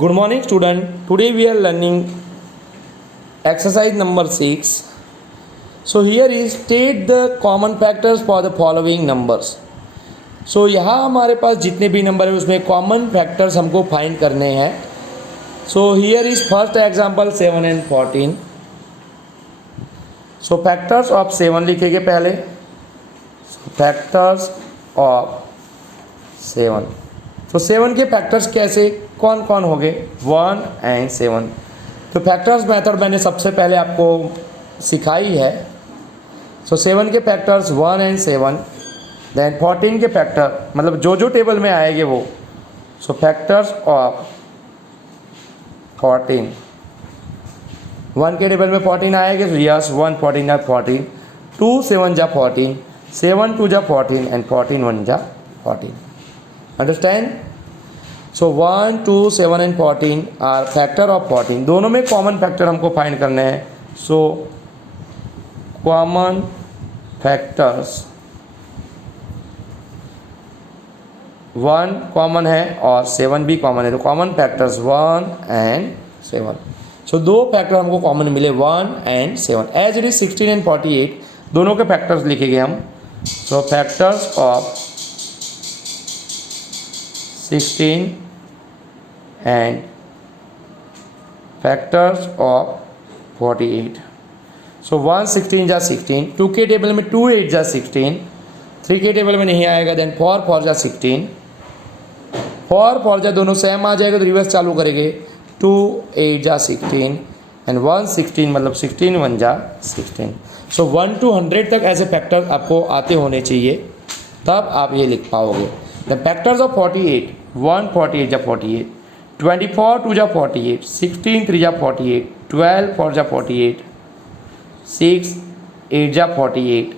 Good morning student. Today we are learning exercise number 6. So here is state the common factors for the following numbers. So यहाँ हमारे पास जितने भी number है उसमें common factors हमको find करने हैं. So here is first example 7 and 14. So factors of 7 लिखेंगे पहले. So factors of 7. तो 7 के फैक्टर्स कैसे कौन कौन हो गए 1 एंड 7. तो फैक्टर्स मेथड मैंने सबसे पहले आपको सिखाई है. सो 7 के फैक्टर्स 1 एंड 7. देन 14 के फैक्टर मतलब जो टेबल में आएंगे वो. सो फैक्टर्स ऑफ 14 1 के टेबल में 14 आएंगे. तो यस 1 14 are 14. 2 7 जा 14. 7 2 जा 14 एंड 14 1 जा 14. Understand. So 1 2 7 and 14 are factor of 14. दोनों में कॉमन फैक्टर हमको फाइंड करने हैं. सो कॉमन फैक्टर्स 1 कॉमन है और 7 भी कॉमन है. तो कॉमन फैक्टर्स 1 एंड 7. सो दो फैक्टर हमको कॉमन मिले 1 and 7. As it is 16 and 48 दोनों के फैक्टर्स लिखेंगे हम. So factors of 16 and factors of 48. So 1 16 जा 16. 2 के टेबल में 2 8 जा 16. 3 के टेबल में नहीं आएगा. देन 4 4 जा 16. 4 4 जा दोनों सेम आ जाएगा तो रिवर्स चालू करेंगे. 2 8 जा 16 एंड 1 16 मतलब 16 1 जा 16. सो 1 to 100 तक ऐसे फैक्टर आपको आते होने चाहिए तब आप ये लिख पाओगे. द फैक्टर्स ऑफ 48 1 48 जा 48. 24 2 जा 48. 16 3 जा 48. 12 4 जा 48. 6 8 जा 48.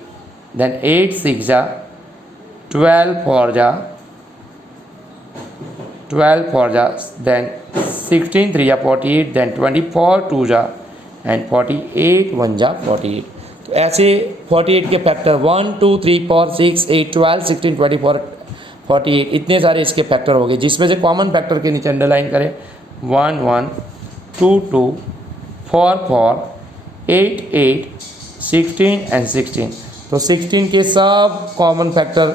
देन 8 6 जा 12 4 जा 12 4 जा. देन 16 3 जा 48. देन 24 2 जा एंड 48 1 जा 48. तो ऐसे 48 के फैक्टर 1 2 3 4 6 8 12 16 24 48 इतने सारे इसके फैक्टर हो गए जिसमें से कॉमन फैक्टर के नीचे अंडरलाइन करें 1 1 2 2 4 4 8 8 16 एंड 16. तो 16 के सब कॉमन फैक्टर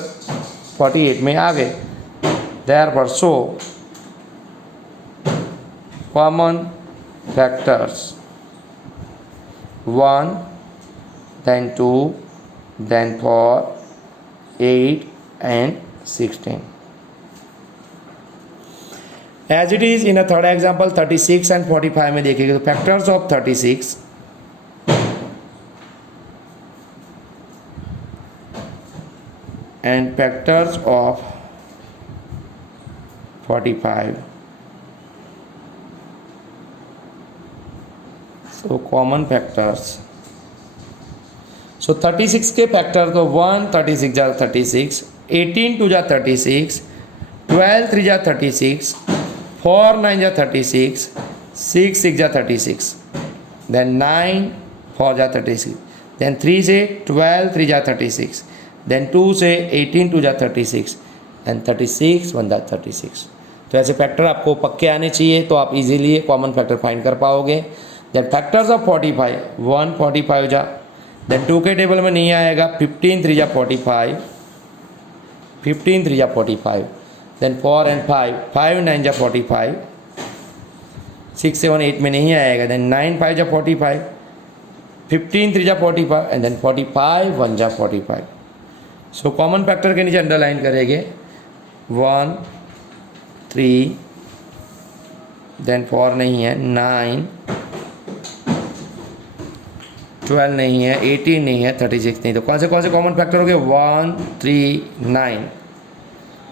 48 में आ गए. Therefore so common factors 1 then 2 then 4 8 and 16. As it is in a third example 36 and 45 में देखिएगा तो factors of 36 and factors of 45. So common factors. So 36 के फैक्टर तो 1 36 जा 36. 18 2 जा 36. 12 3 जा 36. 4 9 जा 36. 6 6 जा 36. Then 9 4 जा 36. Then 3 से 12 3 जा 36. Then 2 से 18 2 जा 36 and 36 1 जा 36. तो ऐसे फैक्टर आपको पक्के आने चाहिए तो आप इजीली कॉमन फैक्टर फाइंड कर पाओगे. Then factors of 45 1 45 जा. Then 2 के टेबल में नहीं आएगा. 15 3 जा 45. 15 3 जा 45. Then 4 and 5 5 9 जा 45. 6 7 8 में नहीं आएगा. Then 9 5 जा 45. 15 3 जा 45 and then 45 1 जा 45. सो कॉमन फैक्टर के नीचे अंडरलाइन करेंगे 1 3 देन 4 नहीं है. 9 12 नहीं है. 18 नहीं है. 36 नहीं. तो कौन से कॉमन फैक्टर हो गए 1 3 9.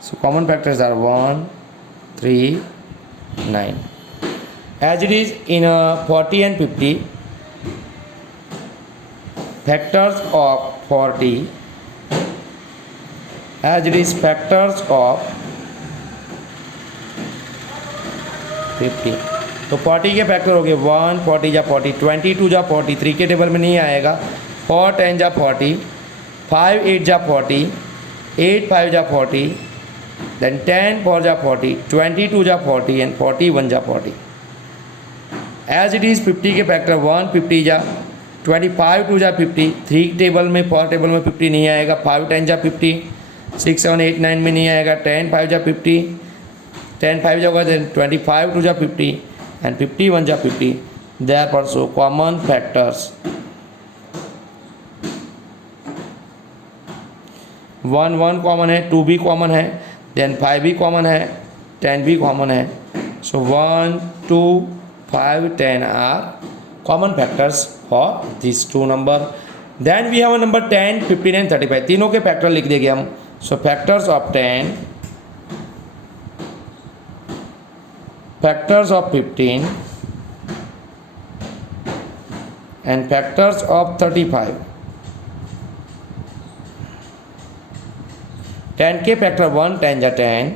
So common factors are 1 3 9. As it is in 40 and 50 factors of 40 as it is factors of 50. तो 40 के फैक्टर हो गए 1 40 जा 40. 22 जा 40. 3 के टेबल में नहीं आएगा. 4 10 जा 40. 5 8 जा 40. 8 5 जा 40. then 10 4 जा 40, 22 जा 40 and 41 जा 40. As it is 50 के फैक्टर 1 50 जा 25 2 जा 50, 3 टेबल में 4 टेबल में 50 नहीं आएगा, 5 10 जा 50, 6 7 8 9 में नहीं आएगा, 10 5 जा 50, 10 5 जा होगा, then 25 2 जा 50 and 51 जा 50. Therefore so common factors 1 1 common है, 2 भी कॉमन है, देन 5 भी कॉमन है, 10 भी कॉमन है. So 1 2 5 10 are common factors for this two number. Then we have a number 10 15 and 35. तीनों के फैक्टर लिख देंगे हम. So factors of 10, factors of 15 and factors of 35. 10 के फैक्टर 1 10 जा 10,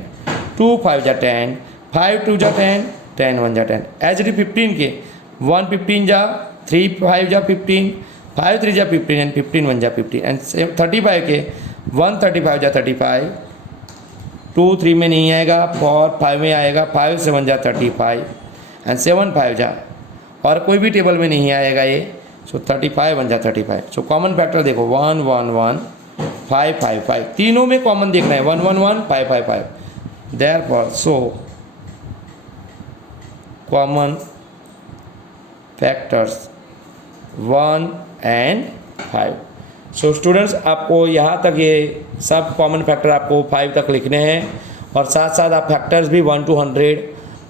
2 5 जा 10, 5 2 जा 10, 10 1 जा 10. एज इट 15 के 1 15 जा, 3 5 जा 15, 5 3 जा 15 एंड 15 1 जा 15. एंड 35 के 1 35 जा 35, 2 3 में नहीं आएगा, 4 5 में आएगा, 5 7 जा 35 एंड 7 5 जा, और कोई भी टेबल में नहीं आएगा ये. सो 35 1 जा 35. सो कॉमन फैक्टर देखो 1 1 1 5 5 5, तीनों में कॉमन देखना है. 1 1 1 5 5 5. Therefore so common factors 1 and 5. So students, आपको यहाँ तक ये सब कॉमन फैक्टर आपको 5 तक लिखने हैं, और साथ साथ आप फैक्टर्स भी 1 to 100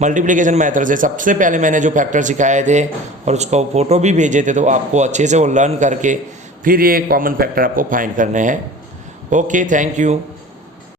मल्टीप्लिकेशन मेथड से सबसे पहले मैंने जो फैक्टर सिखाए थे और उसका फ़ोटो भी भेजे थे, तो आपको अच्छे से वो लर्न करके फिर ये कॉमन फैक्टर आपको फाइंड करने हैं. Okay, thank you.